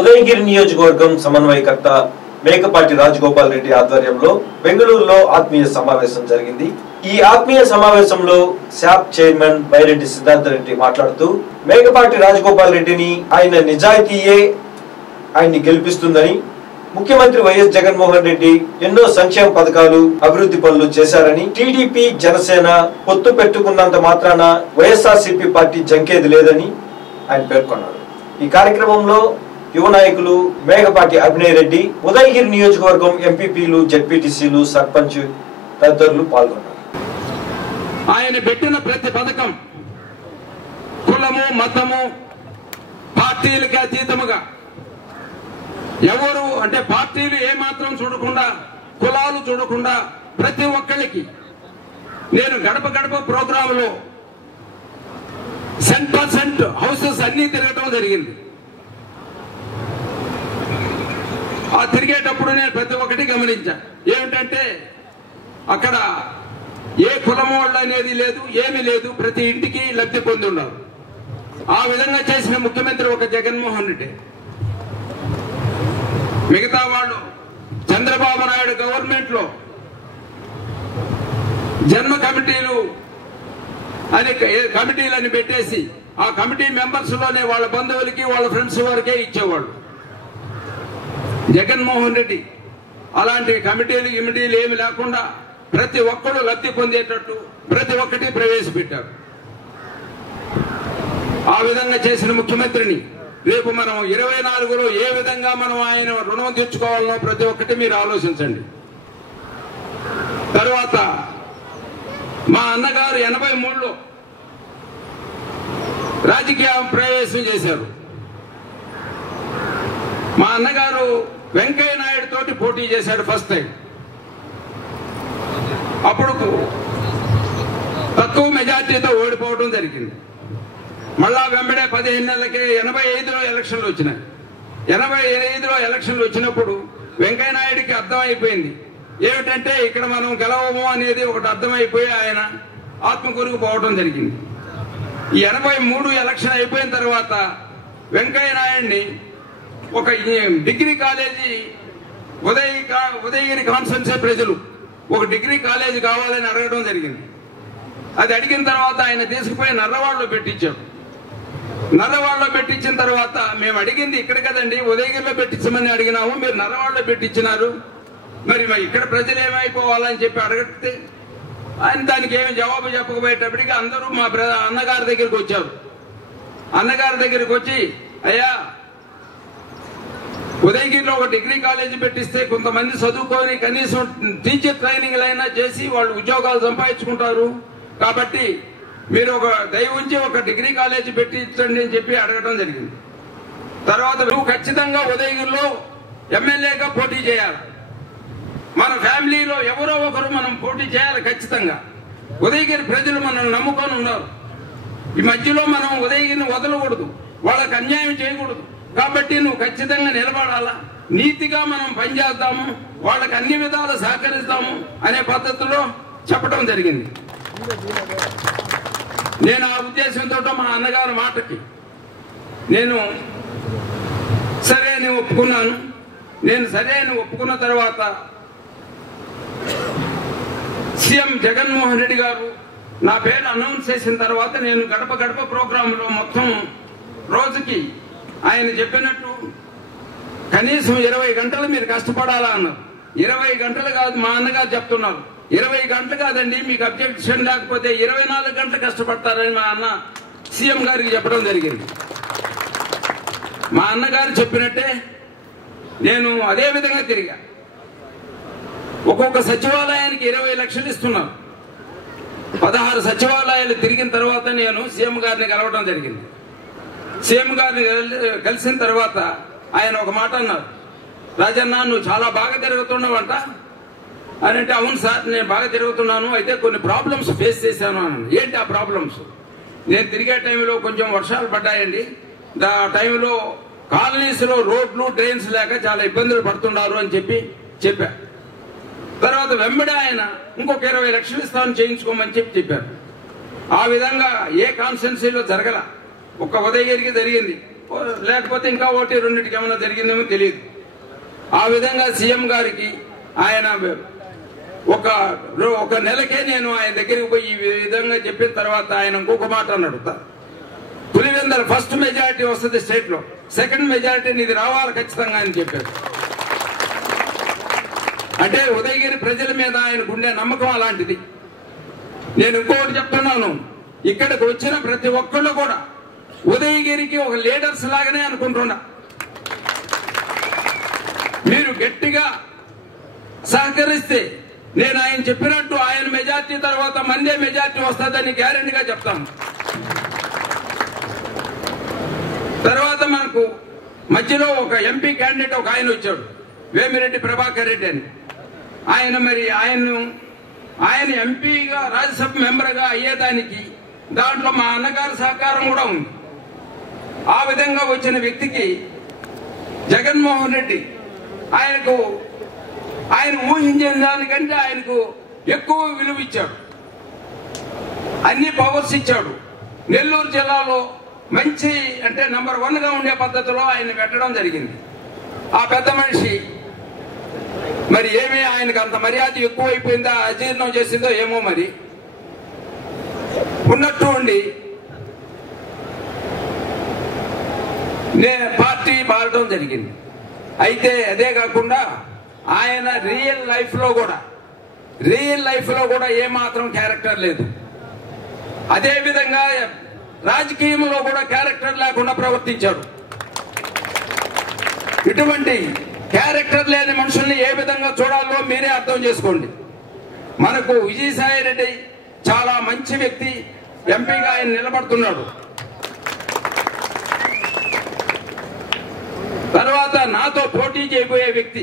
ఉదయగిరి నియోజకవర్గం సమన్వయకర్త మేకపాటి రాజగోపాల్ రెడ్డి ఆధ్వర్యంలో బెంగళూరులో ఆత్మీయ సమావేశం జరిగింది. ఈ ఆత్మీయ సమావేశంలో శాప్ చైర్మన్ బైరెడ్డి సిద్ధార్థ రెడ్డి మాట్లాడుతూ మేకపాటి రాజగోపాల్ రెడ్డిని ఆయన నిజాయితీయే ఆయన్ని గెలిపిస్తుందని, ముఖ్యమంత్రి వైఎస్ జగన్మోహన్ రెడ్డి ఎన్నో సంక్షేమ పథకాలు అభివృద్ధి పనులు చేశారని, టీడీపీ జనసేన పొత్తు పెట్టుకున్నంత మాత్రాన వైఎస్ఆర్సీపీ పార్టీ జంకేది లేదని ఆయన పేర్కొన్నారు. ఈ కార్యక్రమంలో యువ నాయకులు మేకపాటి అభినయ్ రెడ్డి, ఉదయగిరి నియోజకవర్గం ఎంపీపీలు, జెడ్పీటీసీలు, సర్పంచ్ తదితరులు పాల్గొన్నారు. ఆయన పెట్టిన ప్రతి పథకం కులము మతము పార్టీలకి అతీతముగా, ఎవరు అంటే పార్టీలు ఏమాత్రం చూడకుండా, కులాలు చూడకుండా ప్రతి ఒక్కరికి నేను గడప గడప ప్రోగ్రాంలో 100% హౌసెస్ అన్ని తిరగటం జరిగింది. ఆ తిరిగేటప్పుడు నేను ప్రతి ఒక్కటి గమనించా. ఏమిటంటే అక్కడ ఏ కులము వాళ్ళు అనేది లేదు, ఏమీ లేదు, ప్రతి ఇంటికి లబ్ధి పొంది ఉన్నారు. ఆ విధంగా చేసిన ముఖ్యమంత్రి ఒక జగన్మోహన్ రెడ్డి. మిగతా వాళ్ళు చంద్రబాబు నాయుడు గవర్నమెంట్ లో జన్మ కమిటీలు అని కమిటీలని పెట్టేసి ఆ కమిటీ మెంబర్స్ లోనే వాళ్ళ బంధువులకి వాళ్ళ ఫ్రెండ్స్ వరకే ఇచ్చేవాళ్ళు. జగన్మోహన్ రెడ్డి అలాంటి కమిటీలు ఇమిటీలు ఏమి లేకుండా ప్రతి ఒక్కరు లబ్ధి పొందేటట్టు ప్రతి ఒక్కటి ప్రవేశపెట్టారు. ఆ విధంగా చేసిన ముఖ్యమంత్రిని రేపు మనం 24లో ఏ విధంగా మనం ఆయన రుణం తీర్చుకోవాలనో ప్రతి ఒక్కటి మీరు ఆలోచించండి. తర్వాత మా అన్నగారు 83లో రాజకీయ ప్రవేశం చేశారు. మా అన్నగారు వెంకయ్య నాయుడు తోటి పోటీ చేశాడు ఫస్ట్ టైం. అప్పుడు తక్కువ మెజార్టీతో ఓడిపోవడం జరిగింది. మళ్ళా వెంబడే 15 నెలలకే 85లో ఎలక్షన్లు వచ్చినాయి. 85లో ఎలక్షన్లు వచ్చినప్పుడు వెంకయ్య నాయుడికి అర్థమైపోయింది ఏమిటంటే ఇక్కడ మనం గెలవము అనేది ఒకటి అర్థమైపోయి ఆయన ఆత్మకూరుకు పోవడం జరిగింది. ఈ 83 ఎలక్షన్ అయిపోయిన తర్వాత వెంకయ్య నాయుడిని ఒక డిగ్రీ కాలేజీ ఉదయగిరి కాన్స్టిట్యున్సీ ప్రజలు ఒక డిగ్రీ కాలేజీ కావాలని అడగడం జరిగింది. అది అడిగిన తర్వాత ఆయన తీసుకుపోయి నర్రవాడలో పెట్టించారు. నర్రవాడలో పెట్టించిన తర్వాత మేము అడిగింది ఇక్కడ కదండి, ఉదయగిరిలో పెట్టించమని అడిగినాము, మీరు నర్రవాడలో పెట్టించినారు, మరి ఇక్కడ ప్రజలు ఏమైపోవాలని చెప్పి అడగడితే ఆయన దానికి ఏమి జవాబు చెప్పకపోయేటప్పటికి అందరూ మా అన్నగారి దగ్గరికి వచ్చారు. అన్నగారి దగ్గరికి వచ్చి, అయ్యా ఉదయగిరిలో ఒక డిగ్రీ కాలేజీ పెట్టిస్తే కొంతమంది చదువుకొని కనీసం టీచర్ ట్రైనింగ్ అయినా చేసి వాళ్ళు ఉద్యోగాలు సంపాదించుకుంటారు, కాబట్టి మీరు ఒక దయ ఉంచి ఒక డిగ్రీ కాలేజీ పెట్టించండి అని చెప్పి అడగడం జరిగింది. తర్వాత నువ్వు ఖచ్చితంగా ఉదయగిరిలో ఎమ్మెల్యేగా పోటీ చేయాలి, మన ఫ్యామిలీలో ఎవరో ఒకరు మనం పోటీ చేయాలి ఖచ్చితంగా. ఉదయగిరి ప్రజలు మనల్ని నమ్ముకొని ఉన్నారు. ఈ మధ్యలో మనం ఉదయగిరిని వదలకూడదు, వాళ్ళకి అన్యాయం చేయకూడదు, కాబట్టి నువ్వు ఖచ్చితంగా నిలబడాలా, నీతిగా మనం పనిచేద్దాము, వాళ్ళకి అన్ని విధాలు సహకరిస్తాము అనే పద్ధతిలో చెప్పడం జరిగింది. నేను ఆ ఉద్దేశంతో మా అన్నగారి మాటకి నేను సరే అని ఒప్పుకున్నాను. నేను సరే అని ఒప్పుకున్న తర్వాత సీఎం జగన్మోహన్ రెడ్డి గారు నా పేరు అనౌన్స్ చేసిన తర్వాత నేను గడప గడప ప్రోగ్రాంలో మొత్తం రోజుకి ఆయన చెప్పినట్టు కనీసం 20 గంటలు మీరు కష్టపడాలా అన్నారు. 20 గంటలు కాదు, మా అన్నగారు చెప్తున్నారు 20 గంటలు కాదండి, మీకు అబ్జెక్షన్ లేకపోతే 24 గంటలు కష్టపడతారని మా అన్న సీఎం గారికి చెప్పడం జరిగింది. మా అన్నగారు చెప్పినట్టే నేను అదే విధంగా తిరిగా. ఒక్కొక్క సచివాలయానికి 20 లక్షలు ఇస్తున్నారు. 16 సచివాలయాలు తిరిగిన తర్వాత నేను సీఎం గారిని కలవడం జరిగింది. సీఎం గారిని కలిసిన తర్వాత ఆయన ఒక మాట అన్నారు, రాజన్న నువ్వు చాలా బాగా తిరుగుతున్నావంట అని అంటే, అవును సార్ నేను బాగా తిరుగుతున్నాను, అయితే కొన్ని ప్రాబ్లమ్స్ ఫేస్ చేశాను అన్నాను. ఏంటి ఆ ప్రాబ్లమ్స్? నేను తిరిగే టైంలో కొంచెం వర్షాలు పడ్డాయండి, ఆ టైంలో కాలనీస్ లో రోడ్లు డ్రైన్స్ లేక చాలా ఇబ్బందులు పడుతున్నారు అని చెప్పా. తర్వాత వెంబడి ఆయన ఇంకొక 20 లక్షలు ఇస్తామని చేయించుకోమని చెప్పారు. ఆ విధంగా ఏ కాన్స్టిట్యున్సీలో జరగల, ఒక్క ఉదయగిరికి జరిగింది. లేకపోతే ఇంకా 1-2 ఏమైనా జరిగిందేమో తెలియదు. ఆ విధంగా సీఎం గారికి ఆయన ఒక నెలకే నేను ఆయన దగ్గరికి పోయి ఈ విధంగా చెప్పిన తర్వాత ఆయన ఇంకొక మాట అన్నాడు, పులివెందుల ఫస్ట్ మెజారిటీ వస్తుంది స్టేట్ లో, సెకండ్ మెజారిటీ ఇది రావాలి ఖచ్చితంగా అని చెప్పారు. అంటే ఉదయగిరి ప్రజల మీద ఆయనకు ఉండే నమ్మకం అలాంటిది. నేను ఇంకొకటి చెప్తున్నాను, ఇక్కడికి వచ్చిన ప్రతి ఒక్కళ్ళు కూడా ఉదయగిరికి ఒక లీడర్స్ లాగానే అనుకుంటున్నా. మీరు గట్టిగా సహకరిస్తే నేను ఆయన చెప్పినట్టు ఆయన మెజార్టీ తర్వాత మందే మెజార్టీ వస్తుందని గ్యారెంటీగా చెప్తాను. తర్వాత మనకు మధ్యలో ఒక ఎంపీ క్యాండిడేట్ ఒక ఆయన వచ్చాడు, వేమిరెడ్డి ప్రభాకర్ రెడ్డి అని. ఆయన మరి ఆయన ఎంపీగా రాజ్యసభ మెంబర్గా అయ్యేదానికి దాంట్లో మా అన్నగారి సహకారం కూడా ఉంది. ఆ విధంగా వచ్చిన వ్యక్తికి జగన్మోహన్ రెడ్డి ఆయన ఊహించిన దానికంటే ఆయనకు ఎక్కువ విలువ ఇచ్చాడు, అన్ని పవర్స్ ఇచ్చాడు. నెల్లూరు జిల్లాలో మంచి అంటే నంబర్ 1గా ఉండే పద్ధతిలో ఆయన పెట్టడం జరిగింది. ఆ పెద్ద మనిషి మరి ఏమీ ఆయనకు అంత మర్యాద ఎక్కువైపోయిందా, అజీర్ణం చేసిందో ఏమో మరి, ఉన్నట్టు ఉండి పార్టీ మారడం జరిగింది. అయితే అదే కాకుండా ఆయన రియల్ లైఫ్ లో కూడా ఏమాత్రం క్యారెక్టర్ లేదు. అదే విధంగా రాజకీయంలో కూడా క్యారెక్టర్ లేకుండా ప్రవర్తించాడు. ఇటువంటి క్యారెక్టర్ లేని మనుషుల్ని ఏ విధంగా చూడాలో మీరే అర్థం చేసుకోండి. మనకు విజయసాయి రెడ్డి చాలా మంచి వ్యక్తి, ఎంపీగా ఆయన నిలబడుతున్నాడు. తర్వాత నాతో పోటీ చేయబోయే వ్యక్తి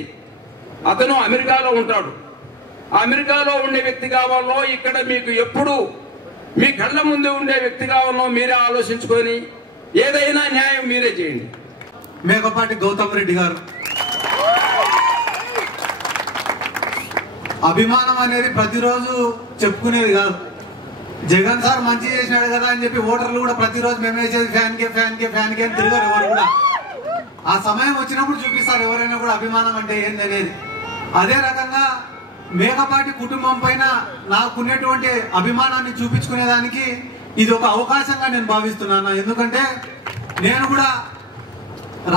అతను అమెరికాలో ఉంటాడు. అమెరికాలో ఉండే వ్యక్తి కావాలో ఇక్కడ మీకు ఎప్పుడు మీ కళ్ళ ముందు ఉండే వ్యక్తి కావాలో మీరే ఆలోచించుకొని ఏదైనా న్యాయం మీరే చేయండి. మేకపాటి గౌతమ్ రెడ్డి గారు, అభిమానం అనేది ప్రతిరోజు చెప్పుకునేది కాదు. జగన్ సార్ మంచి చేసినాడు కదా అని చెప్పి ఓటర్లు కూడా ప్రతిరోజు మేము వేసేది ఫ్యాన్కే అని తిరిగారు ఎవరు కూడా. ఆ సమయం వచ్చినప్పుడు చూపిస్తారు ఎవరైనా కూడా అభిమానం అంటే ఏంది అనేది. అదే రకంగా మేకపాటి కుటుంబం పైన నాకున్నటువంటి అభిమానాన్ని చూపించుకునేదానికి ఇది ఒక అవకాశంగా నేను భావిస్తున్నాను. ఎందుకంటే నేను కూడా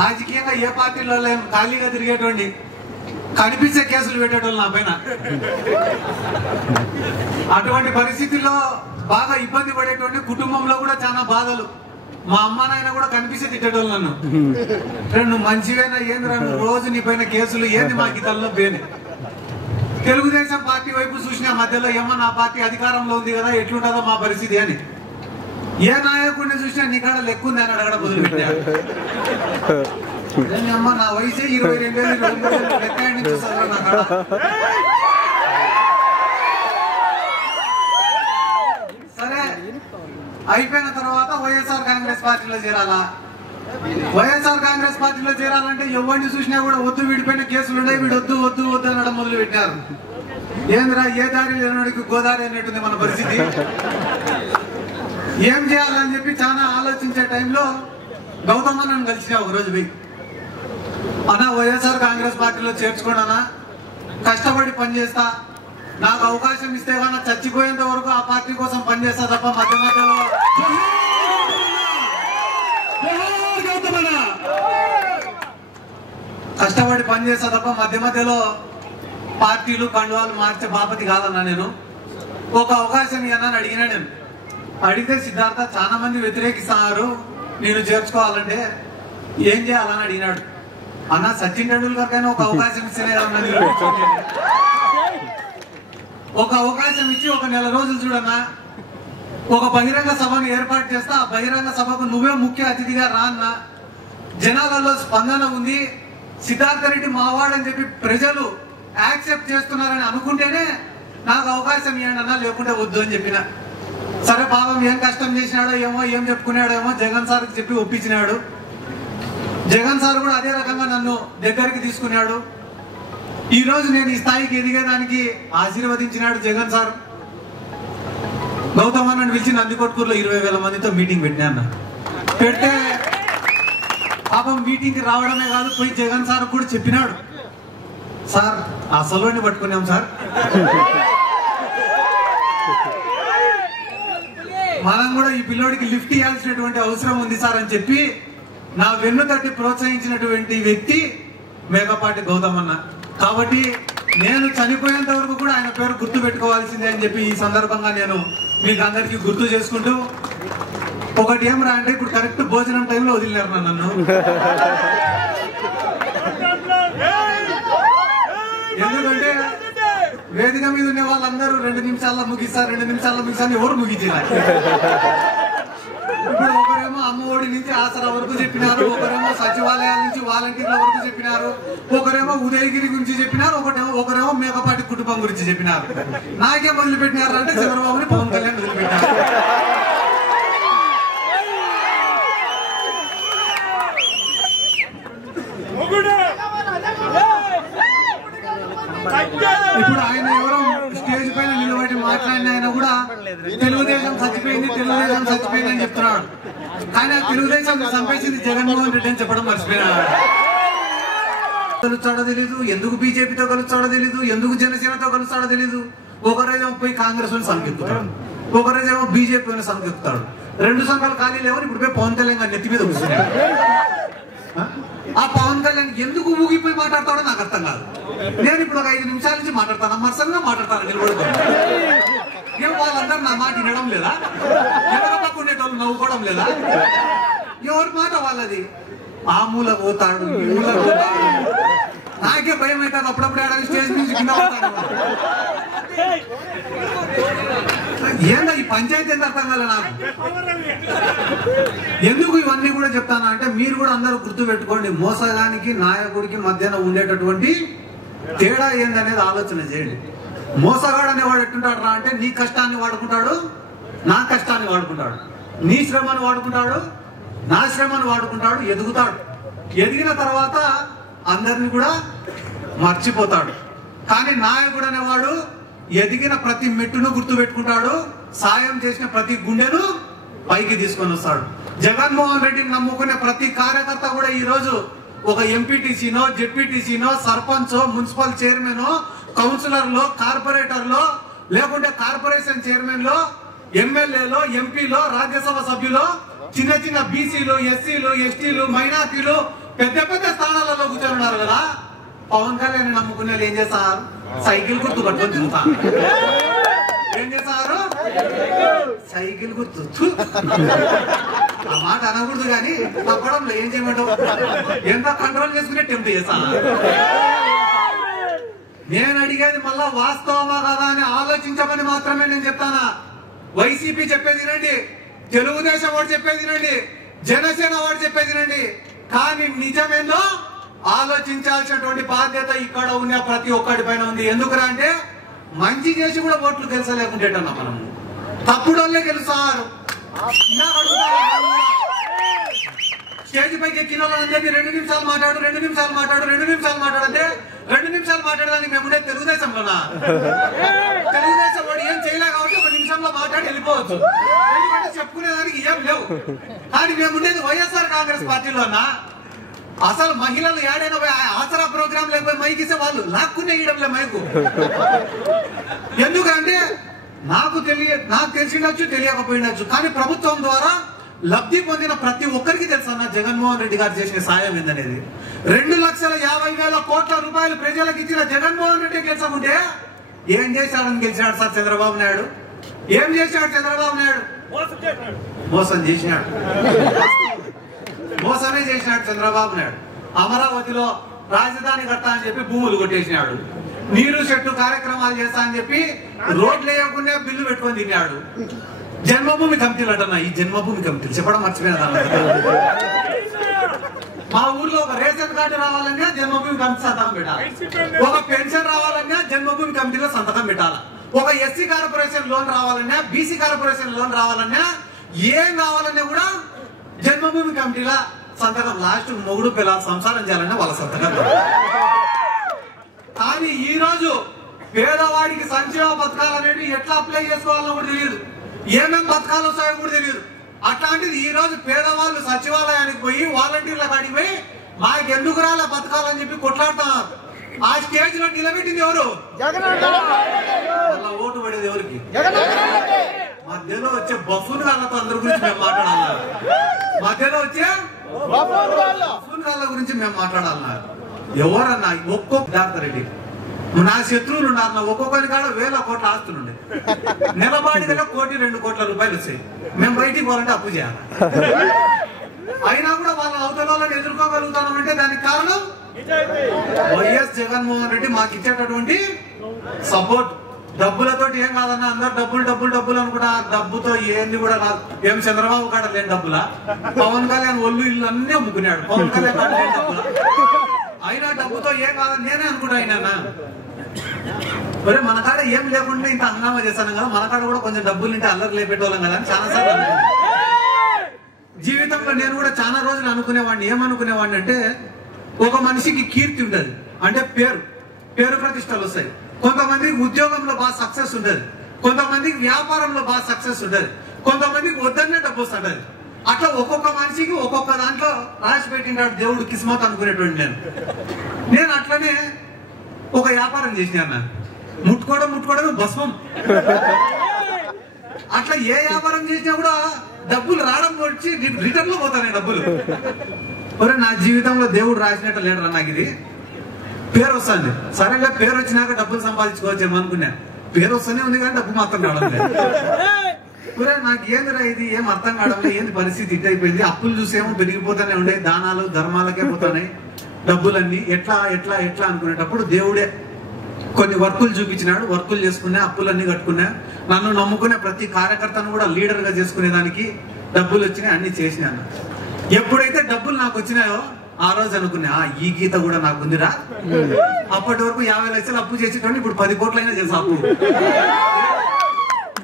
రాజకీయంగా ఏ పార్టీలో ఖాళీగా తిరిగేటువంటి, కనిపించే కేసులు పెట్టేటోళ్ళు నా పైన. అటువంటి పరిస్థితుల్లో బాగా ఇబ్బంది పడేటువంటి, కుటుంబంలో కూడా చాలా బాధలు. మా అమ్మ నాయన కూడా కనిపిస్తే తిట్టేటోళ్ళు నన్ను, నువ్వు మంచివేనా ఏంద్రా, రోజు నీ పైన కేసులు ఏంది మా గీతల్లో పేని. తెలుగుదేశం పార్టీ వైపు చూసిన మధ్యలో ఏమో నా పార్టీ అధికారంలో ఉంది కదా ఎట్లుంటుందో మా పరిస్థితి అని. ఏ నాయకుడిని చూసినా నీ కాడ లెక్క ఉంది అని అడగడం మొదలుపెట్టా. అమ్మ నా వయసే 22 ఏళ్ళు, 23 ఏళ్ళు, లెక్క చూస్తారా నా కాడ. సరే అయిపోయిన తర్వాత వైఎస్ఆర్ కాంగ్రెస్ పార్టీలో చేరాలా. వైఎస్ఆర్ కాంగ్రెస్ పార్టీలో చేరాలంటే ఎవరిని చూసినా కూడా వద్దు, వీడిపైన కేసులు ఉన్నాయి, వీడు వద్దు అనడం మొదలు పెట్టారు. ఏంద్రా ఏ దారి లేనివాడికి గోదావరి అన్నట్టుంది మన పరిస్థితి. ఏం చేయాలని చెప్పి చాలా ఆలోచించే టైంలో గౌతమ్ నన్ను కలిసిన ఒకరోజు పోయి, అన్నా వైఎస్ఆర్ కాంగ్రెస్ పార్టీలో చేర్చుకోండి, కష్టపడి పనిచేస్తా, నాకు అవకాశం ఇస్తే కన్నా చచ్చిపోయేంత వరకు ఆ పార్టీ కోసం పనిచేస్తా తప్ప మధ్య మధ్యలో కష్టపడి పనిచేస్తా తప్ప మధ్యలో పార్టీలు కండువాలు మార్చే బాపతి కాదన్నా నేను. ఒక అవకాశం ఇవ్వనని అడిగినా. నేను అడిగితే సిద్ధార్థ చాలా మంది వ్యతిరేకిస్తున్నారు నేను చేర్చుకోవాలంటే ఏం చేయాలని అడిగినాడు. అన్న సచిన్ టెండూల్కర్ కైనా ఒక అవకాశం ఇస్తేనే ఒక అవకాశం ఇచ్చి ఒక నెల రోజులు చూడన్నా, ఒక బహిరంగ సభను ఏర్పాటు చేస్తా, ఆ బహిరంగ సభకు నువ్వే ముఖ్య అతిథిగా రా అన్న. జనాలలో స్పందన ఉంది, సిద్ధార్థ రెడ్డి మావాడని చెప్పి ప్రజలు యాక్సెప్ట్ చేస్తున్నారని అనుకుంటేనే నాకు అవకాశం ఇవ్వండి అన్నా, లేకుంటే వద్దు అని చెప్పిన. సరే పాపం ఏం కష్టం చేసినాడో ఏమో, ఏం చెప్పుకున్నాడో ఏమో జగన్ సార్కి చెప్పి ఒప్పించినాడు. జగన్ సార్ కూడా అదే రకంగా నన్ను దగ్గరికి తీసుకున్నాడు. ఈ రోజు నేను ఈ స్థాయికి ఎదిగేదానికి ఆశీర్వదించినాడు జగన్ సార్. గౌతమ్ అన్నని పిలిచి నందికొట్కూరులో 20,000 మందితో మీటింగ్ పెట్టినా. పెడితే పాపం మీటింగ్కి రావడమే కాదు, పోయి జగన్ సార్ కూడా చెప్పినాడు, సార్ అసలుని పట్టుకున్నాం సార్, మనం కూడా ఈ పిల్లోడికి లిఫ్ట్ ఇవ్వాల్సినటువంటి అవసరం ఉంది సార్ అని చెప్పి నా వెన్ను తట్టి ప్రోత్సహించినటువంటి వ్యక్తి మేకపాటి గౌతమ్ అన్న. కాబట్టి నేను చనిపోయేంత వరకు కూడా ఆయన పేరు గుర్తు పెట్టుకోవాల్సిందే అని చెప్పి ఈ సందర్భంగా నేను మీకు అందరికీ గుర్తు చేసుకుంటూ, ఒకటి ఏమరా అంటే ఇప్పుడు కరెక్ట్ భోజనం టైంలో వదిలినారు నన్ను. ఎందుకంటే వేదిక మీద ఉండే వాళ్ళందరూ 2 నిమిషాల్లో ముగిస్తారు, 2 నిమిషాల్లో ముగిస్తారు, ఎవరు ముగించారు. ఇప్పుడు ఒకరేమో అమ్మఒడి నుంచి ఆసరా వరకు చెప్పినారు, ఒకరేమో సచివాలయాల నుంచి వాలంటీర్ల వరకు చెప్పినారు, ఒకరేమో ఉదయగిరి గురించి చెప్పినారు, ఒకరేమో మేకపాటి కుటుంబం గురించి చెప్పినారు. నాకే మొదలుపెట్టినారు అంటే చంద్రబాబుని పవన్ కళ్యాణ్ వదిలిపెట్టినారు. ఇప్పుడు ఆయన ఎవరో స్టేజ్ పైన నిలబడి మాట్లాడిన ఆయన కూడా తెలుగుదేశం చచ్చిపోయింది, తెలుగుదేశం చచ్చిపోయింది అని చెప్తున్నాడు. కానీ ఆ తెలుగుదేశం చంపేసింది జగన్మోహన్ రెడ్డి అని చెప్పడం మర్చిపోయినాడు. కలుస్తాడో తెలీదు, ఎందుకు బీజేపీతో కలుస్తాడో తెలీదు, ఎందుకు జనసేనతో కలుస్తాడో తెలీదు. ఒకరోజేమో పోయి కాంగ్రెస్ అని సంకెత్తుతాడు, ఒకరోజేమో బీజేపీ అని సంకెత్తుతాడు. 2 సంఘాలు ఖాళీ లేవని ఇప్పుడు పోయి పవన్ కళ్యాణ్ నెత్తి మీద కూర్చున్నాడు. ఆ పవన్ కళ్యాణ్ ఎందుకు ఊగిపోయి మాట్లాడతాడో నాకు అర్థం కాదు. నేను ఇప్పుడు ఒక 5 నిమిషాల నుంచి మాట్లాడతాను, మర్సంగా మాట్లాడతాను నిలబడుకొని. ఏం వాళ్ళందరూ నా మాట వినడం లేదా? ఎవరి పక్క ఉండేటోళ్ళు నవ్వుకోవడం లేదా? ఎవరి మాట వాళ్ళది? ఆ మూల పోతాడు, ఈ మూల పోతాడు. నాకే భయం అవుతుంది అప్పుడప్పుడు ఏడాది స్టేజ్ నుంచి కింద పోతాడు. ఏందో ఈ పంచాయతీ ఎంత అర్థం కాలే నాకు. ఎందుకు ఇవన్నీ కూడా చెప్తాను అంటే మీరు కూడా అందరూ గుర్తు పెట్టుకోండి, మోసగానికి నాయకుడికి మధ్యన ఉండేటటువంటి తేడా ఏందనేది ఆలోచన చేయండి. మోసగాడు అనేవాడు ఎట్టుంటాడు రా అంటే నీ కష్టాన్ని వాడుకుంటాడు, నా కష్టాన్ని వాడుకుంటాడు, నీ శ్రమను వాడుకుంటాడు, నా శ్రమను వాడుకుంటాడు, ఎదుగుతాడు. ఎదిగిన తర్వాత అందరిని కూడా మర్చిపోతాడు. కానీ నాయకుడు అనేవాడు ఎదిగిన ప్రతి మెట్టును గుర్తు పెట్టుకుంటాడు, సాయం చేసిన ప్రతి గుండెను పైకి తీసుకొని వస్తాడు. జగన్మోహన్ రెడ్డిని నమ్ముకునే ప్రతి కార్యకర్త కూడా ఈ రోజు ఒక ఎంపీటీసీనో, జెడ్పీటీసీనో, సర్పంచో, మున్సిపల్ చైర్మనో, కౌన్సిలర్లో, కార్పొరేటర్లో, లేకుంటే కార్పొరేషన్ చైర్మన్లో, ఎమ్మెల్యేలో, ఎంపీలో, రాజ్యసభ సభ్యులో, చిన్న చిన్న బీసీలు, ఎస్సీలు, ఎస్టీలు, మైనార్టీలు పెద్ద పెద్ద స్థానాలలో కూర్చొని ఉన్నారు కదా. పవన్ కళ్యాణ్ నమ్ముకునే ఏం చేస్తారు? సైకిల్ గుర్తు పట్టుకొని తిరుగుతారు. ఏం చేస్తారు? సైకిల్ గుర్తు. ఆ మాట అనకూడదు కానీ తప్పడంలో ఏం చేయమంటావు? ఎంత కంట్రోల్ చేసుకునే టెంప్ట్ చేస్తాను. నేను అడిగేది మళ్ళా వాస్తవమా కదా అని ఆలోచించమని మాత్రమే నేను చెప్తానా. వైసీపీ చెప్పేది వినండి, తెలుగుదేశం వాడు చెప్పేది వినండి, జనసేన వాడు చెప్పేది వినండి. కానీ నిజమేందో ఆలోచించాల్సినటువంటి బాధ్యత ఇక్కడ ఉన్న ప్రతి ఒక్కడి పైన ఉంది. ఎందుకురా అంటే మంచి చేసి కూడా ఓట్లు గెలిచలేకుంటేటన్నా మనం తప్పుడు వాళ్ళే గెలుస్తారు. స్టేజ్ పైకి ఎక్కిన వాళ్ళందరినీ 2 నిమిషాలు మాట్లాడు, 2 నిమిషాలు మాట్లాడు, 2 నిమిషాలు మాట్లాడంటే 2 నిమిషాలు మాట్లాడడానికి మేము ఉండే తెలుగుదేశంలోనా? తెలుగుదేశం వాడు ఏం చేయలే కాబట్టి 1 నిమిషంలో మాట్లాడి వెళ్ళిపోవచ్చు. ఎందుకంటే చెప్పుకునేదానికి ఏం లేవు. కానీ మేము ఉండేది వైఎస్ఆర్ కాంగ్రెస్ పార్టీలోనా? అసలు మహిళలు ఏడైనా ఆసరా ప్రోగ్రామ్ లేకపోయి మైక్ ఇస్తే వాళ్ళు లాక్కునే ఇయడంలే మైకు. ఎందుకంటే నాకు తెలిసిండొచ్చు, తెలియకపోయిండొచ్చు, కానీ ప్రభుత్వం ద్వారా లబ్ధి పొందిన ప్రతి ఒక్కరికి తెలుసు అన్న జగన్మోహన్ రెడ్డి గారు చేసిన సాయం ఏందనేది. 2,50,000 కోట్ల రూపాయలు ప్రజలకు ఇచ్చిన జగన్మోహన్ రెడ్డి గెలిచకుంటే ఏం చేశాడని గెలిచాడు సార్ చంద్రబాబు నాయుడు? ఏం చేశాడు చంద్రబాబు నాయుడు? మోసం చేసినాడు, మోసమే చేసినాడు చంద్రబాబు నాయుడు. అమరావతిలో రాజధాని కడతా అని చెప్పి భూములు కొట్టేసినాడు. నీరు చెట్టు కార్యక్రమాలు చేస్తా అని చెప్పి రోడ్లు వేయకుండా బిల్లు పెట్టుకొని తిన్నాడు. జన్మభూమి కమిటీలు అంటున్నా, ఈ జన్మభూమి కమిటీలు చెప్పడం మర్చిపోయినా. మా ఊర్లో ఒక రేషన్ కార్డు రావాలన్నా జన్మభూమి కమిటీ సంతకం పెట్టాలి, ఒక పెన్షన్ రావాలన్నా జన్మభూమి కమిటీలో సంతకం పెట్టాలి, ఒక ఎస్సీ కార్పొరేషన్ లోన్ రావాలన్నా, బీసీ కార్పొరేషన్ లోన్ రావాలన్నా, ఏం కావాలన్నా కూడా జన్మభూమి కమిటీల సంతకం. లాస్ట్ మొగుడు పిల్లలు సంసారం చేయాలన్నా వాళ్ళ సంతకం. కానీ ఈ రోజు పేదవాడికి సంక్షేమ పథకాలు అనేవి ఎట్లా అప్లై చేసుకోవాలో కూడా తెలియదు, ఏమేమి పథకాలు వస్తాయో కూడా తెలియదు. అట్లాంటిది ఈ రోజు పేదవాళ్ళు సచివాలయానికి పోయి వాలంటీర్ల కాడికి పోయి మాకెందుకు రాలా బతకాలని చెప్పి కొట్లాడుతున్నారు. ఆ స్టేజ్ లో నిలబెట్టింది ఎవరు? వాళ్ళ ఓటు పడేది ఎవరికి? మధ్యలో వచ్చే బఫూన్ గాళ్ళతో అందరి గురించి మేము మాట్లాడాలన్నారు. మధ్యలో వచ్చే బఫూన్ గాళ్ళ గురించి మేము మాట్లాడాలన్నారు. ఎవరన్నా ఒక్కొక్క దార్తారెడ్డి నా శత్రువులు ఉన్నారు. నా ఒక్కొక్కరి కాడ 1000 కోట్ల ఆస్తులుండే నిలబాడి దగ్గర 1-2 కోట్ల రూపాయలు వచ్చాయి. మేము బయటికి పోవాలంటే అప్పు చేయాలి. అయినా కూడా వాళ్ళ అవతల వాళ్ళని ఎదుర్కోగలుగుతామంటే దానికి కారణం వైఎస్ జగన్మోహన్ రెడ్డి మాకు ఇచ్చేటటువంటి సపోర్ట్. డబ్బులతో ఏం కాదన్నా, అందరు డబ్బులు డబ్బులు డబ్బులు అనుకుంటా. డబ్బుతో ఏంది కూడా రాదు. ఏం చంద్రబాబు కాడ లేని డబ్బులా? పవన్ కళ్యాణ్ ఒళ్ళు ఇల్లు అన్నీ అమ్ముకున్నాడు. పవన్ కళ్యాణ్ కాడ లేని డబ్బులా? అయినా డబ్బుతో ఏం కాదని నేనే అనుకుంటా. అయినా మరి మన కాడ ఏం లేకుండా ఇంత హంగామా చేశాను కదా, మన కాడ కూడా కొంచెం డబ్బులు ఉంటే అల్లరి లేపెట్టేవాళ్ళం కదా అని చాలా సార్లు అనుకున్నాను. జీవితంలో నేను కూడా చాలా రోజులు అనుకునేవాడిని. ఏమనుకునేవాడిని అంటే, ఒక మనిషికి కీర్తి ఉంటుంది అంటే పేరు ప్రతిష్టలు వస్తాయి. కొంతమందికి ఉద్యోగంలో బాగా సక్సెస్ ఉంటుంది, కొంతమందికి వ్యాపారంలో బాగా సక్సెస్ ఉంటుంది, కొంతమందికి వద్దనే డబ్బు వస్తుంటది. అట్లా ఒక్కొక్క మనిషికి ఒక్కొక్క దాంట్లో రాసి పెట్టినాడు దేవుడు కిస్మత్ అనుకునేటువంటి నేను అట్లనే ఒక వ్యాపారం చేసిన ముట్టుకోవడం భస్మం. అట్లా ఏ వ్యాపారం చేసినా కూడా డబ్బులు రావడం వచ్చి రిటర్న్ లో పోతాయి డబ్బులు. మరి నా జీవితంలో దేవుడు రాసినట్టు లేడరా నాకు ఇది. పేరు వస్తుంది, సరేలే పేరు వచ్చినాక డబ్బులు సంపాదించుకోవచ్చు అనుకున్నా. పేరు వస్తూనే ఉంది కానీ డబ్బు మాత్రం రావడం లేదు. నాకు ఏందిరా ఇది, ఏం అర్థం కావడం లేదు. ఏంది పరిస్థితి ఇట్ అయిపోయింది. అప్పులు చూసేమో పెరిగిపోతానే ఉండే, దానాలు ధర్మాలకే పోతాయి డబ్బులన్నీ. ఎట్లా ఎట్లా ఎట్లా అనుకునేటప్పుడు దేవుడే కొన్ని వర్కులు చూపించినాడు. వర్కులు చేసుకున్నా, అప్పులన్నీ కట్టుకున్నా. నన్ను నమ్ముకునే ప్రతి కార్యకర్తను కూడా లీడర్ గా చేసుకునేదానికి డబ్బులు వచ్చినాయి, అన్ని చేసినాను. ఎప్పుడైతే డబ్బులు నాకు వచ్చినాయో ఆ రోజు అనుకున్నా, ఈ గీత కూడా నాకు ఉందిరా. అప్పటి వరకు 50 లక్షలు అప్పు చేసేటోని ఇప్పుడు 10 కోట్లైనా చేసా అప్పు.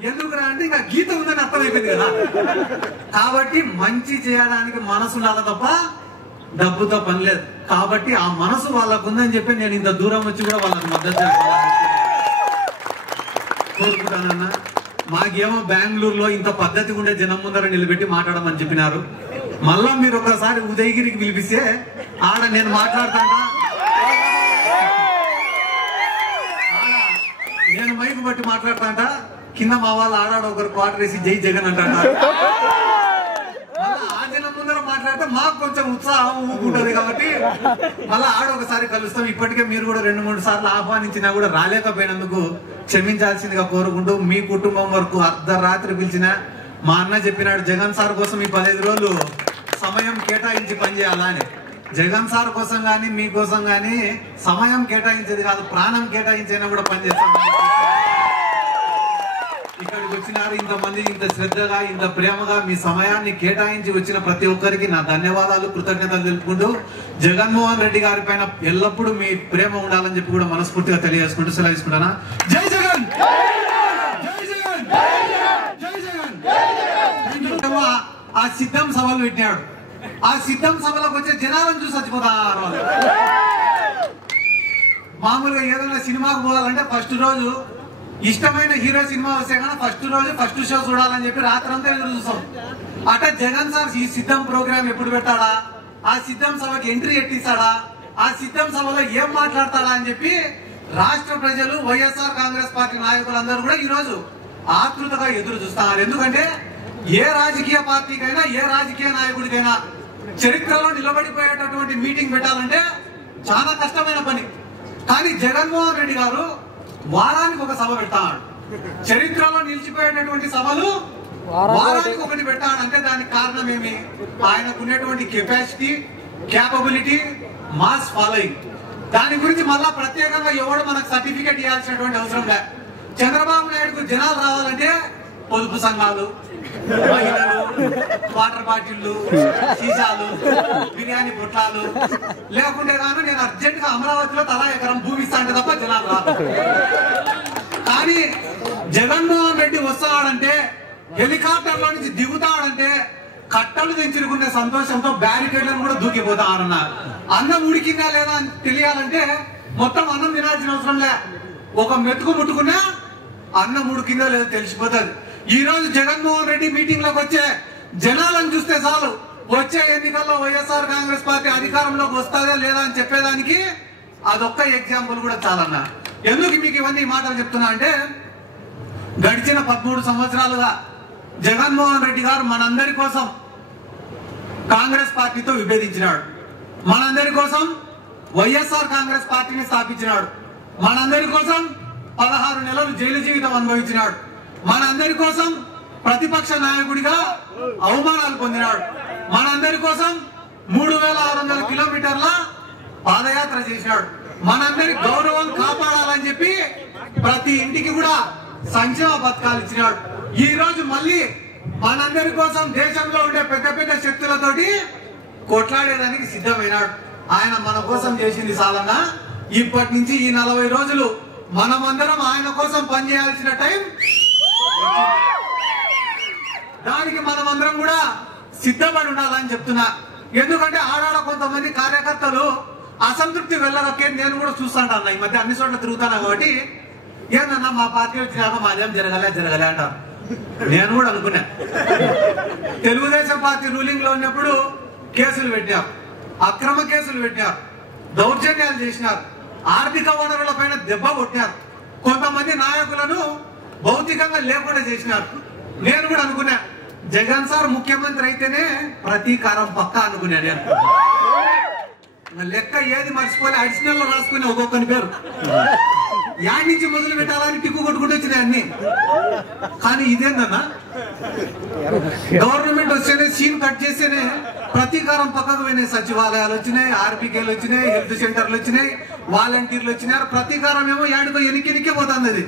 ఎందుకురా అంటే ఇంకా గీత ఉందని అర్థమైపోయింది కదా. కాబట్టి మంచి చేయడానికి మనసు ఉండాలి తప్ప డబ్బుతో పని లేదు. కాబట్టి ఆ మనసు వాళ్ళకు ఉందని చెప్పి నేను ఇంత దూరం వచ్చి కూడా వాళ్ళకి మద్దతు కోరుకుంటానన్నా. మాకేమో బెంగళూరులో ఇంత పద్ధతి ఉండే జనం ముందర నిలబెట్టి మాట్లాడమని చెప్పినారు. మళ్ళా మీరు ఒకసారి ఉదయగిరికి పిలిపిస్తే ఆడ నేను మాట్లాడతానా, నేను మైకు బట్టి మాట్లాడతాంట. కింద మా వాళ్ళు ఆడాడ ఒకరు క్వార్టర్ వేసి జై జగన్ అంటాడ. మళ్ళా ఆ జనం ముందర మాట్లాడితే మాకు కొంచెం ఉత్సాహం ఊపుకుంటది. కాబట్టి మళ్ళా ఆడ ఒకసారి కలుస్తాం. ఇప్పటికే మీరు కూడా 2-3 సార్లు ఆహ్వానించినా కూడా రాలేకపోయినందుకు క్షమించాల్సిందిగా కోరుకుంటూ, మీ కుటుంబం వరకు అర్ధరాత్రి పిలిచిన మా అన్న చెప్పినాడు జగన్ సార్ కోసం ఈ 15 రోజులు సమయం కేటాయించి పనిచేయాలా అని. జగన్ సార్ కోసం గానీ మీకోసం గానీ సమయం కేటాయించేది కాదు, ప్రాణం కేటాయించైనా కూడా పనిచేస్తాం. ఇక్కడికి వచ్చినారు ఇంతమంది, ఇంత శ్రద్ధగా ఇంత ప్రేమగా మీ సమయాన్ని కేటాయించి వచ్చిన ప్రతి ఒక్కరికి నా ధన్యవాదాలు, కృతజ్ఞతలు తెలుపుకుంటూ, జగన్మోహన్ రెడ్డి గారి పైన ఎల్లప్పుడూ మీ ప్రేమ ఉండాలని చెప్పి కూడా మనస్ఫూర్తిగా తెలియజేసుకుంటూ సెలవు తీసుకుంటానా. జై జగన్, జై జగన్, జై జగన్. ఆ సిద్ధం సభలు పెట్టినాడు. ఆ సిద్ధం సభలకు వచ్చే జనాలను చూసి చచ్చిపోతారు. మామూలుగా ఏదైనా సినిమాకు పోవాలంటే ఫస్ట్ రోజు ఇష్టమైన హీరో సినిమా వస్తే కానీ ఫస్ట్ షో చూడాలని చెప్పి రాత్రంతా ఎదురు చూస్తాం. అట్లా జగన్ సార్ ఈ సిద్ధం ప్రోగ్రామ్ ఎప్పుడు పెడతాడా, ఆ సిద్ధం సభకి ఎంట్రీ ఎట్టిస్తాడా, ఆ సిద్ధం సభలో ఏం మాట్లాడతాడా అని చెప్పి రాష్ట్ర ప్రజలు, వైఎస్ఆర్ కాంగ్రెస్ పార్టీ నాయకులందరూ కూడా ఈ రోజు ఆతృతగా ఎదురు చూస్తున్నారు. ఎందుకంటే ఏ రాజకీయ పార్టీకైనా ఏ రాజకీయ నాయకుడికైనా చరిత్రలో నిలబడిపోయేటటువంటి మీటింగ్ పెట్టాలంటే చాలా కష్టమైన పని. కానీ జగన్మోహన్ రెడ్డి గారు వారానికి ఒక సభ పెడతాడు. చరిత్రలో నిలిచిపోయేటటువంటి సభలు వారానికి ఒకటి పెట్టాడు. అంటే దానికి కారణం ఏమి? ఆయనకు ఉన్నటువంటి కెపాసిటీ, క్యాపబిలిటీ, మాస్ ఫాలోయింగ్. దాని గురించి మళ్ళా ప్రత్యేకంగా ఎవడు మనకు సర్టిఫికేట్ ఇవ్వాల్సినటువంటి అవసరం లేదు. చంద్రబాబు నాయుడుకు జనాలు రావాలంటే పొదుపు సంఘాలు, మహిళలు, వాటర్ బాటిళ్లు, సీసాలు, బిర్యానీ పొట్లాలు లేకుంటే కానీ నేను అర్జెంట్ గా అమరావతిలో తలా ఎకరం భూమి ఇస్తా అంటే తప్ప జనాలు రాదు. కానీ జగన్మోహన్ రెడ్డి వస్తాడంటే, హెలికాప్టర్ లో నుంచి దిగుతాడంటే కట్టలు తెంచుకునే సంతోషంతో బ్యారికేడ్లను కూడా దూకిపోతామన్నారు. అన్నం ఉడికిందా లేదా అని తెలియాలంటే మొత్తం అన్నం తినాల్సిన అవసరం లే, ఒక మెతుకు ముట్టుకున్నా అన్నం ఉడికిందా లేదా తెలిసిపోతుంది. ఈ రోజు జగన్మోహన్ రెడ్డి మీటింగ్ లోకి వచ్చే జనాలను చూస్తే చాలు వచ్చే ఎన్నికల్లో వైఎస్ఆర్ కాంగ్రెస్ పార్టీ అధికారంలోకి వస్తుందా లేదా అని చెప్పేదానికి అదొక్క ఎగ్జాంపుల్ కూడా చాలన్నా. ఎందుకు మీకు ఇవన్నీ మాటలు చెప్తున్నా అంటే గడిచిన 13 సంవత్సరాలుగా జగన్మోహన్ రెడ్డి గారు మనందరి కోసం కాంగ్రెస్ పార్టీతో విభేదించినాడు, మనందరి కోసం వైఎస్ఆర్ కాంగ్రెస్ పార్టీని స్థాపించినాడు, మనందరి కోసం 16 నెలలు జైలు జీవితం అనుభవించినాడు, మనందరి కోసం ప్రతిపక్ష నాయకుడిగా అవమానాలు పొందినాడు, మనందరి కోసం 3600 కిలోమీటర్ల పాదయాత్ర చేసినాడు, మనందరి గౌరవం కాపాడాలని చెప్పి ప్రతి ఇంటికి కూడా సంక్షేమ పథకాలు ఇచ్చినాడు. ఈ రోజు మళ్ళీ మనందరి కోసం దేశంలో ఉండే పెద్ద పెద్ద శక్తులతోటి కొట్లాడేదానికి సిద్ధమైనాడు. ఆయన మన కోసం చేసింది చాలన్నా. ఇప్పటి నుంచి ఈ 40 రోజులు మనమందరం ఆయన కోసం పనిచేయాల్సిన టైం, దానికి మనమందరం కూడా సిద్ధపడి ఉండాలని చెప్తున్నా. ఎందుకంటే ఆడాడ కొంతమంది కార్యకర్తలు అసంతృప్తి వెళ్ళరకే నేను కూడా చూస్తాను అన్న. ఈ మధ్య అన్ని చోట్ల తిరుగుతాను కాబట్టి ఏందన్నా మా పార్టీ వచ్చినాక మాదేం జరగలే అంటారు. నేను కూడా అనుకున్నా, తెలుగుదేశం పార్టీ రూలింగ్ లో ఉన్నప్పుడు కేసులు పెట్టారు, అక్రమ కేసులు పెట్టారు, దౌర్జన్యాలు చేసినారు, ఆర్థిక వనరుల పైన దెబ్బ కొట్టినారు, కొంతమంది నాయకులను భౌతికంగా లేకుండా చేసినారు. నేను కూడా అనుకున్నా జగన్ సార్ ముఖ్యమంత్రి అయితేనే ప్రతీకారం పక్కా అనుకున్నా. నేను లెక్క ఏది మర్చిపోలే, అడిషనల్ లో రాసుకునే ఒక్కొక్కని పేరు యాడ్ నుంచి మొదలు పెట్టాలని టిక్కు కొట్టుకుంటూ వచ్చినాయి అన్ని. కానీ ఇదేందన్నా, గవర్నమెంట్ వచ్చేనే సీన్ కట్ చేస్తేనే ప్రతీకారం పక్కకు పోయినాయి. సచివాలయాలు వచ్చినాయి, ఆర్బీకేలు వచ్చినాయి, హెల్త్ సెంటర్లు వచ్చినాయి, వాలంటీర్లు వచ్చినారు. ప్రతీకారం ఏమో యాడికో ఎనికే పోతుంది. అది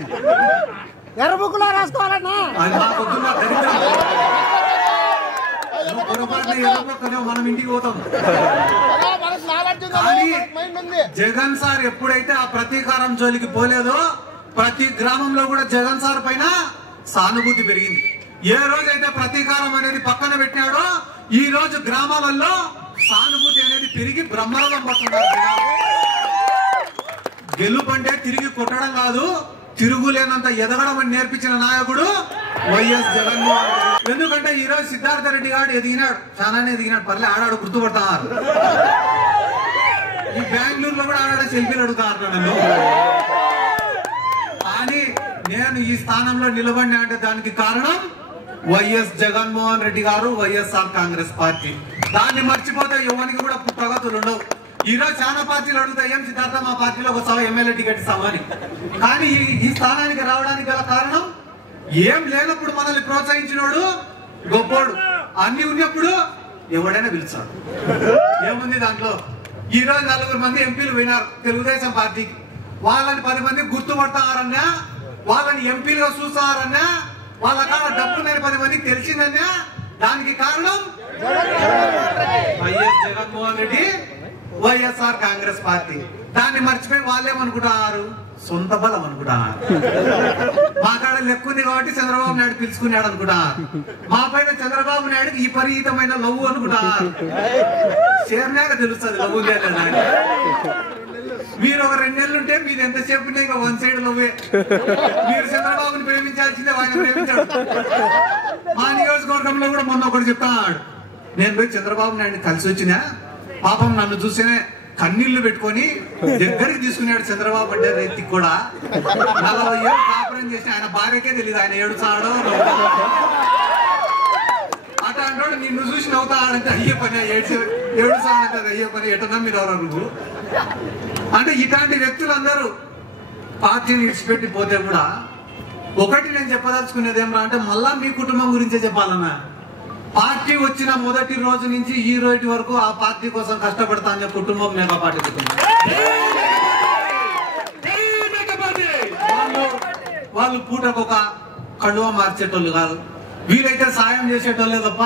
అది మా పొద్దున్న దరిద్రం. మనం ఇంటికి పోతాం. కానీ జగన్ సార్ ఎప్పుడైతే ఆ ప్రతీకారం జోలికి పోలేదో ప్రతి గ్రామంలో కూడా జగన్ సార్ పైన సానుభూతి పెరిగింది. ఏ రోజైతే ప్రతీకారం అనేది పక్కన పెట్టినాడో ఈ రోజు గ్రామాలలో సానుభూతి అనేది పెరిగి బ్రహ్మరథం పడుతున్నారు. గెలుపంటే తిరిగి కొట్టడం కాదు, తిరుగులేనంత ఎదగడం అని నేర్పించిన నాయకుడు వైఎస్ జగన్మోహన్ రెడ్డి. ఎందుకంటే ఈ రోజు సిద్ధార్థ రెడ్డి గారు ఎదిగినాడు, చాలానే ఎదిగినాడు, పర్లే ఆడాడు గుర్తుపడతారు. ఈ బెంగళూరులో కూడా ఆడాడ సెల్ఫీలు అడుగుతారు నన్ను. కానీ నేను ఈ స్థానంలో నిలబడినా అంటే దానికి కారణం వైఎస్ జగన్మోహన్ రెడ్డి గారు, వైఎస్ఆర్ కాంగ్రెస్ పార్టీ. దాన్ని మర్చిపోతే ఎవరికి కూడా ప్రగతులు ఉండవు. ఈ రోజు చాలా పార్టీలు అడుగుతాయి, ఏం సిద్ధార్థ మా పార్టీలో ఒక ఎమ్మెల్యే టికెట్ ఇస్తామని. కానీ ఈ స్థానానికి రావడానికి గల కారణం ఏం లేనప్పుడు మనల్ని ప్రోత్సహించినోడు గొప్పోడు, అన్ని ఉన్నప్పుడు ఎవడైనా పిలుస్తాడు. ఏముంది దాంట్లో? ఈ రోజు 4 మంది ఎంపీలు పోయినారు తెలుగుదేశం పార్టీకి. వాళ్ళని 10 మంది గుర్తుపడతారన్నా, వాళ్ళని ఎంపీలుగా చూస్తారన్నా, వాళ్ళ కాడ డబ్బులని 10 మందికి తెలిసిందన్నా, దానికి కారణం వైఎస్ జగన్మోహన్ రెడ్డి, వైఎస్ఆర్ కాంగ్రెస్ పార్టీ. దాన్ని మర్చిపోయి వాళ్ళేమనుకుంటున్నారు, సొంత బలం అనుకుంటున్నారు. మా కాడ లెక్కుంది కాబట్టి చంద్రబాబు నాయుడు పిలుచుకున్నాడు అనుకుంటున్నారు. మా పైన చంద్రబాబు నాయుడుకి విపరీతమైన లవ్వు అనుకుంటున్నారు. చేరినాక తెలుస్తుంది లవ్వు లేదా. మీరు ఒక 2 నెలలు ఉంటే మీరు ఎంతసేపు ఇక 1 సైడ్ లవ్వే. మీరు చంద్రబాబుని ప్రేమించాల్సిందే, ఆయన ప్రేమించాడు. మా నియోజకవర్గంలో కూడా మొన్న ఒకటి చెప్తాడు, నేను పోయి చంద్రబాబు నాయుడిని కలిసి వచ్చినా పాపం నన్ను చూస్తేనే కన్నీళ్లు పెట్టుకొని దగ్గరికి తీసుకున్నాడు. చంద్రబాబు అంటే రైతుకి కూడా 40 ఏళ్ళు కాపురం చేసిన ఆయన భార్యకే తెలియదు ఆయన ఏడుస్తాడో అట్లా అంటాడు. నిన్ను చూసి నవ్వుతాడంటే అయ్యే పని, ఏడుస్తాడంటే అయ్యే పని, ఎటన్నా మీరు ఎవరు నువ్వు అంటే. ఇట్లాంటి వ్యక్తులందరూ పార్టీని విడిచిపెట్టి పోతే కూడా ఒకటి నేను చెప్పదలుచుకునేది ఏమరా అంటే, మళ్ళా మీ కుటుంబం గురించే చెప్పాలన్నా. పార్టీ వచ్చిన మొదటి రోజు నుంచి ఈ రోజు వరకు ఆ పార్టీ కోసం కష్టపడతా అనే కుటుంబం మెగా పార్టీ కుటుంబం. వాళ్ళు పూటకు ఒక కండువా మార్చేటోళ్ళు కాదు, వీలైతే సాయం చేసేటోళ్ళే తప్ప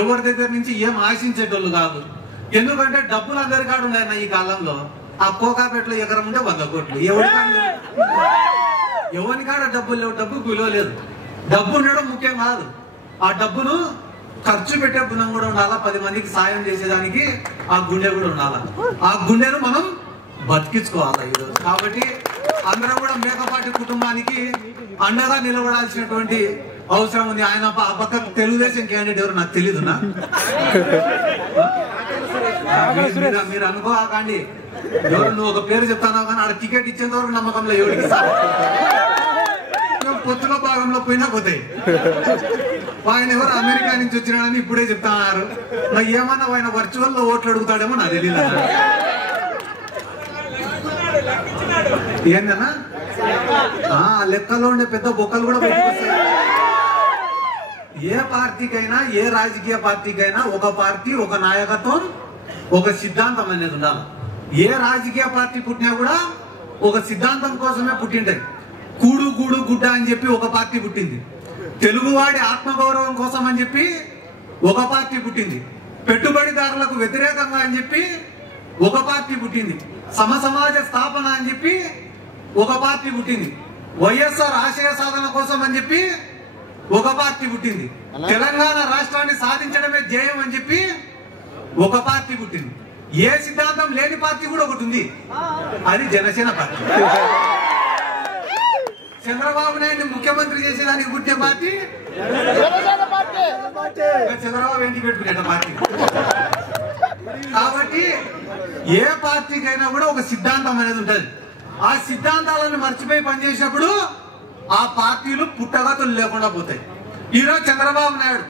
ఎవరి దగ్గర నుంచి ఏం ఆశించేటోళ్ళు కాదు. ఎందుకంటే డబ్బులు అందరి కాడ ఉన్నాయి ఈ కాలంలో. ఆ కోకాపేటలో ఎకరం ఉంటే 100 కోట్లు. ఎవరి కాడ డబ్బులు లేవు, డబ్బుకు విలువ లేదు. డబ్బు ఉండడం ముఖ్యం కాదు, ఆ డబ్బును ఖర్చు పెట్టే గుణం కూడా ఉండాలా. 10 మందికి సాయం చేసేదానికి ఆ గుండె కూడా ఉండాలా. ఆ గుండెను మనం బతికించుకోవాలా ఈరోజు. కాబట్టి అందరం కూడా మేకపాటి కుటుంబానికి అండగా నిలబడాల్సినటువంటి అవసరం ఉంది. ఆయన ఆ పక్క తెలుగుదేశం క్యాండిడేట్ ఎవరు నాకు తెలీదు. మీరు అనుకోకండి, ఎవరు నువ్వు ఒక పేరు చెప్తాను కానీ ఆడ టికెట్ ఇచ్చేంత వరకు నమ్మకంలో ఎవరికి పొత్తులో భాగంలో పోయినా పోతాయి. ఆయన ఎవరు అమెరికా నుంచి వచ్చినాడని ఇప్పుడే చెప్తున్నారు. నాకు ఏమన్నా ఆయన వర్చువల్ లో ఓట్లు అడుగుతాడేమో నాకు తెలియదు. ఏందన్నా లెక్కలో ఉండే పెద్ద బొక్కలు కూడా బయటకు వస్తాయి. ఏ పార్టీకైనా ఏ రాజకీయ పార్టీకైనా ఒక పార్టీ, ఒక నాయకత్వం, ఒక సిద్ధాంతం అనేది ఉండాలి. ఏ రాజకీయ పార్టీ పుట్టినా కూడా ఒక సిద్ధాంతం కోసమే పుట్టింటాయి. కూడు గూడు గుడ్డ అని చెప్పి ఒక పార్టీ పుట్టింది. తెలుగువాడి ఆత్మగౌరవం కోసం అని చెప్పి ఒక పార్టీ పుట్టింది. పెట్టుబడిదారులకు వ్యతిరేకంగా అని చెప్పి ఒక పార్టీ పుట్టింది. సమసమాజ స్థాపన అని చెప్పి ఒక పార్టీ పుట్టింది. వైఎస్ఆర్ ఆశయ సాధన కోసం అని చెప్పి ఒక పార్టీ పుట్టింది. తెలంగాణ రాష్ట్రాన్ని సాధించడమే ధ్యేయం అని చెప్పి ఒక పార్టీ పుట్టింది. ఏ సిద్ధాంతం లేని పార్టీ కూడా ఒకటి ఉంది, అది జనసేన పార్టీ. చంద్రబాబు నాయుడు ముఖ్యమంత్రి చేసేదానికి పుట్టిన పార్టీ చంద్రబాబు ఏంటి పెట్టుకునే పార్టీ. కాబట్టి ఏ పార్టీకైనా కూడా ఒక సిద్ధాంతం అనేది ఉంటుంది. ఆ సిద్ధాంతాలను మర్చిపోయి పనిచేసినప్పుడు ఆ పార్టీలు పుట్టగతులు లేకుండా పోతాయి. ఈరోజు చంద్రబాబు నాయుడు